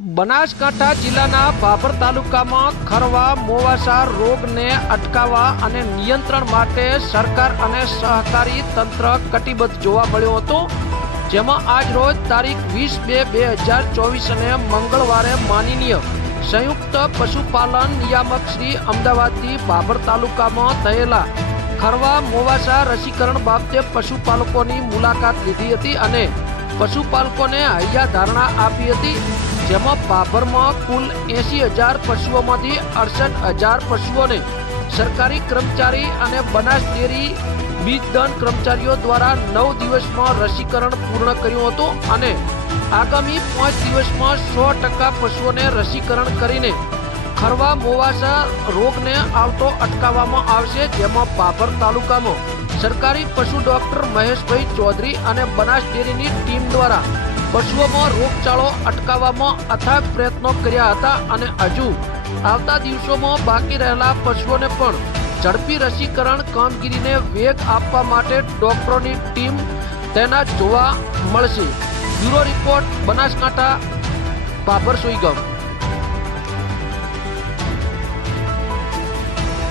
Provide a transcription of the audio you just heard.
બનાસકાંઠા જિલ્લાના ભાભર તાલુકામાં ખરવા, મોવાસા રોગને અટકાવવા અને નિયંત્રણ માટે સરકાર અને સહકારી તંત્ર કટિબદ્ધ જોવા મળ્યો હતો, જેમાં આજ રોજ તારીખ વીસ બે બે હજાર ચોવીસને મંગળવારે માનનીય સંયુક્ત પશુપાલન નિયામક શ્રી અમદાવાદથી ભાભર તાલુકામાં થયેલા ખરવા, મોવાસા રસીકરણ બાબતે પશુપાલકોની મુલાકાત લીધી હતી અને પશુપાલકોને હૈયા ધારણા આપી હતી, જેમાં ભાભરમાં કુલ એસી હજાર પશુઓમાંથી અડસઠ હજાર પશુઓને સરકારી કર્મચારી અને બનાસ ડેરી બીજદાન કર્મચારીઓ દ્વારા નવ દિવસમાં રસીકરણ પૂર્ણ કર્યું હતું અને આગામી પાંચ દિવસમાં સો ટકા પશુઓને રસીકરણ કરીને ખરવા, મોવાસા રોગને આવતો અટકાવવામાં આવશે, જેમાં બાબર તાલુકામાં સરકારી પશુ ડોક્ટર મહેશભાઈ ચૌધરી અને બનાસ ડેરીની ટીમ દ્વારા પશુઓમાં રોગચાળો અટકાવવામાં અથાગ પ્રયત્નો કર્યા હતા અને હજુ આવતા દિવસોમાં બાકી રહેલા પશુઓને પણ ઝડપી રસીકરણ કામગીરીને વેગ આપવા માટે ડોક્ટરોની ટીમ તૈનાત જોવા મળશે. Bureau report, Banaskantha Bhabhar Suigam.